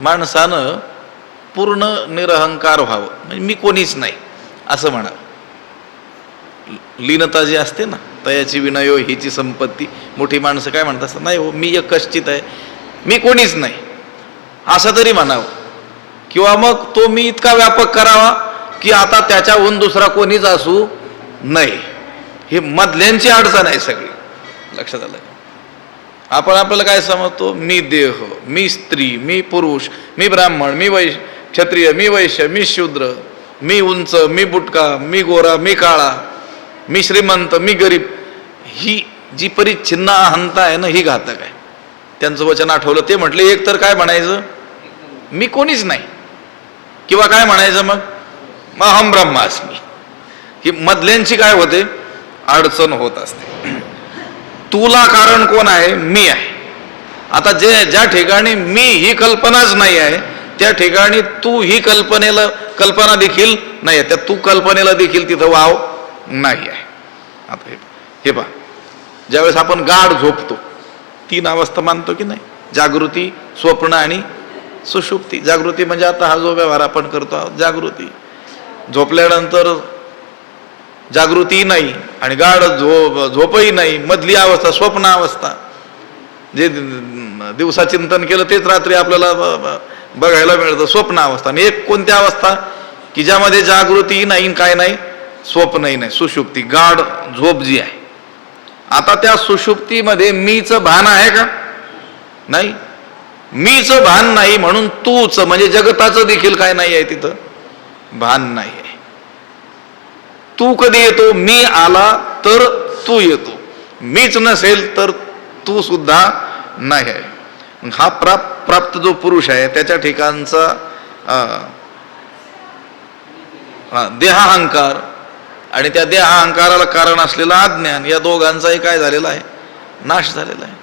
माणसानं पूर्ण निरहंकार व्हावं, म्हणजे मी कोणीच नाही असं म्हणावं. लीनता जी असते ना, तयाची विनयो हीची संपत्ती. मोठी माणसं काय म्हणत असतात, नाही हो मी एक कश्चित आहे, मी कोणीच नाही असं तरी म्हणावं. किंवा मग तो मी इतका व्यापक करावा की आता त्याच्याहून दुसरा कोणीच असू नये. हे मधल्यांची अडचण आहे सगळी. लक्षात आलं? आपण आपल्याला काय समजतो, मी देह, मी स्त्री, मी पुरुष, मी ब्राह्मण, मी क्षत्रिय, मी वैश्य, मी शूद्र, मी उंच, मी बुटका, मी गोरा, मी काळा, मी श्रीमंत, मी गरीब. ही जी परिच्छिन्न अहंता आहे ना, ही घातक आहे. त्यांचं वचन आठवलं, ते म्हटले एक तर काय म्हणायचं, मी कोणीच नाही, किंवा काय म्हणायचं मग अहम ब्रह्मास्मी. ही मधल्यांची काय होते, अडचण होत असते. तुला कारण कोण आहे, मी आहे. आता ज्या ठिकाणी मी ही कल्पनाच नाही आहे, त्या ठिकाणी तू ही कल्पना देखील नाही आहे, त्या तू कल्पनेला देखील तिथं वाव नाही आहे. आता हे पहा, ज्यावेळेस आपण गाढ झोपतो, 3 अवस्था मानतो की नाही, जागृती, स्वप्न आणि सुषुप्ती. जागृती म्हणजे आता हा जो व्यवहार आपण करतो आहोत, जागृती. झोपल्यानंतर जागृती नाही आणि गाढ झोपही नाही, मधली अवस्था स्वप्न अवस्था. जे दिवसा चिंतन केलं तेच रात्री आपल्याला बघायला मिळतं, स्वप्न अवस्था. आणि एक कोणत्या अवस्था की ज्यामध्ये जागृतीही नाही, काय नाही, स्वप्नही नाही, सुषुप्ती, गाढ झोप जी आहे. आता त्या सुषुप्तीमध्ये मीच भान आहे का, नाही. मीच भान नाही म्हणून तूच म्हणजे जगताचं देखील काय नाही आहे, तिथं भान नाही आहे. तू कधी येतो, मी आला तर तू येतो, मीच नसेल तर तू सुद्धा नाही आहे. हा प्राप्त जो पुरुष आहे त्याच्या ठिकाणचा देहाहंकार आणि त्या देहाहंकाराला कारण असलेलं अज्ञान, या दोघांचाही काय झालेला आहे, नाश झालेला आहे.